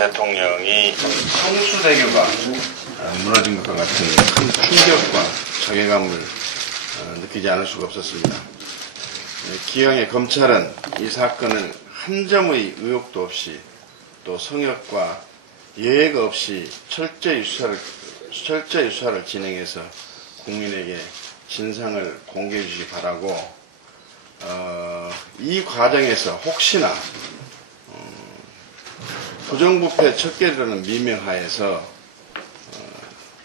대통령이 성수대교가 무너진 것과 같은 큰 충격과 자괴감을 느끼지 않을 수가 없었습니다. 기왕에 검찰은 이 사건을 한 점의 의혹도 없이 또 성역과 예외가 없이 철저히 수사를 진행해서 국민에게 진상을 공개해 주시기 바라고, 이 과정에서 혹시나 부정부패 척결이라는 미명하에서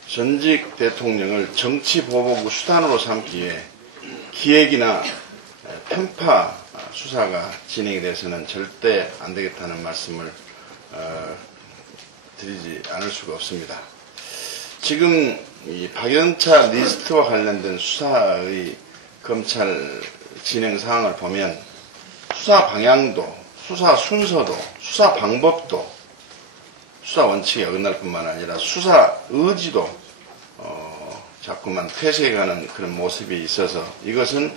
전직 대통령을 정치보복의 수단으로 삼기에 기획이나 편파 수사가 진행이 돼서는 절대 안 되겠다는 말씀을 드리지 않을 수가 없습니다. 지금 이 박연차 리스트와 관련된 수사의 검찰 진행 상황을 보면 수사 방향도, 수사 순서도, 수사 방법도 수사 원칙에 어긋날 뿐만 아니라 수사 의지도 자꾸만 퇴색해가는 그런 모습이 있어서 이것은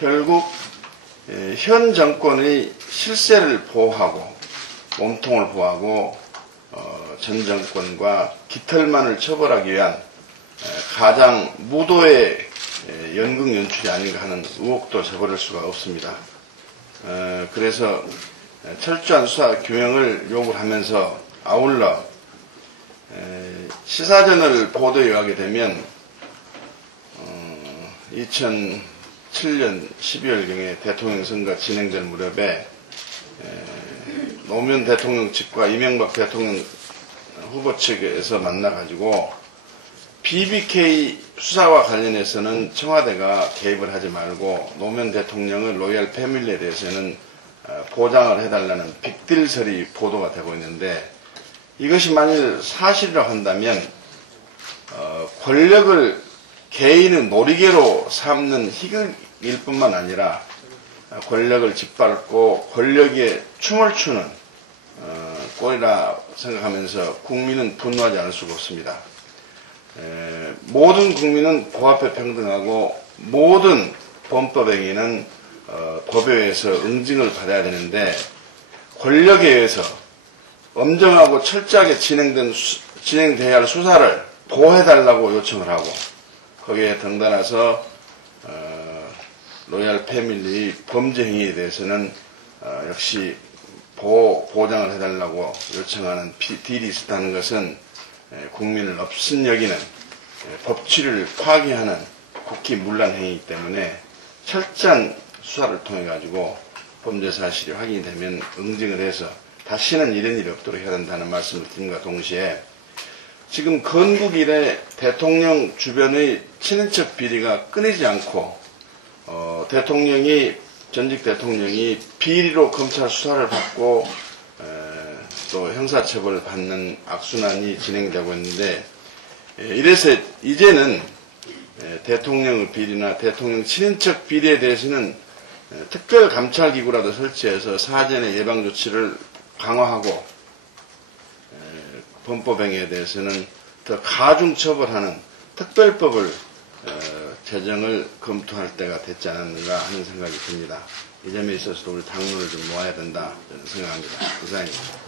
결국 현 정권의 실세를 보호하고 몸통을 보호하고 전 정권과 깃털만을 처벌하기 위한 가장 무도의 연극 연출이 아닌가 하는 의혹도 저버릴 수가 없습니다. 그래서 철저한 수사 규명을 요구를 하면서 아울러 시사저널 보도에 의하게 되면 2007년 12월경에 대통령 선거 진행될 무렵에 노무현 대통령 측과 이명박 대통령 후보 측에서 만나가지고 BBK 수사와 관련해서는 청와대가 개입을 하지 말고 노무현 대통령의 로얄 패밀리에 대해서는 보장을 해달라는 빅딜설이 보도가 되고 있는데, 이것이 만일 사실이라고 한다면 권력을 개인의 놀이개로 삼는 희극일 뿐만 아니라 권력을 짓밟고 권력에 춤을 추는 꼴이라 생각하면서 국민은 분노하지 않을 수가 없습니다. 모든 국민은 법 앞에 평등하고 모든 범법행위는 법에 의해서 응징을 받아야 되는데, 권력에 의해서 엄정하고 철저하게 진행돼야 할 수사를 보호해달라고 요청을 하고, 거기에 덩달아서 로얄 패밀리 범죄 행위에 대해서는 역시 보장을 해달라고 요청하는 딜이 있었다는 것은 국민을 업신여기는 법치를 파괴하는 국기문란 행위이기 때문에 철저한 수사를 통해 가지고 범죄 사실이 확인이 되면 응징을 해서 다시는 이런 일이 없도록 해야 된다는 말씀을 드림과 동시에, 지금 건국 이래 대통령 주변의 친인척 비리가 끊이지 않고 전직 대통령이 비리로 검찰 수사를 받고 또 형사처벌을 받는 악순환이 진행되고 있는데, 이래서 이제는 대통령의 비리나 대통령 친인척 비리에 대해서는 특별감찰기구라도 설치해서 사전에 예방조치를 강화하고 범법행위에 대해서는 더 가중처벌하는 특별법을 제정을 검토할 때가 됐지 않았는가 하는 생각이 듭니다. 이 점에 있어서도 우리 당론을 좀 모아야 된다 저는 생각합니다. 이상입니다.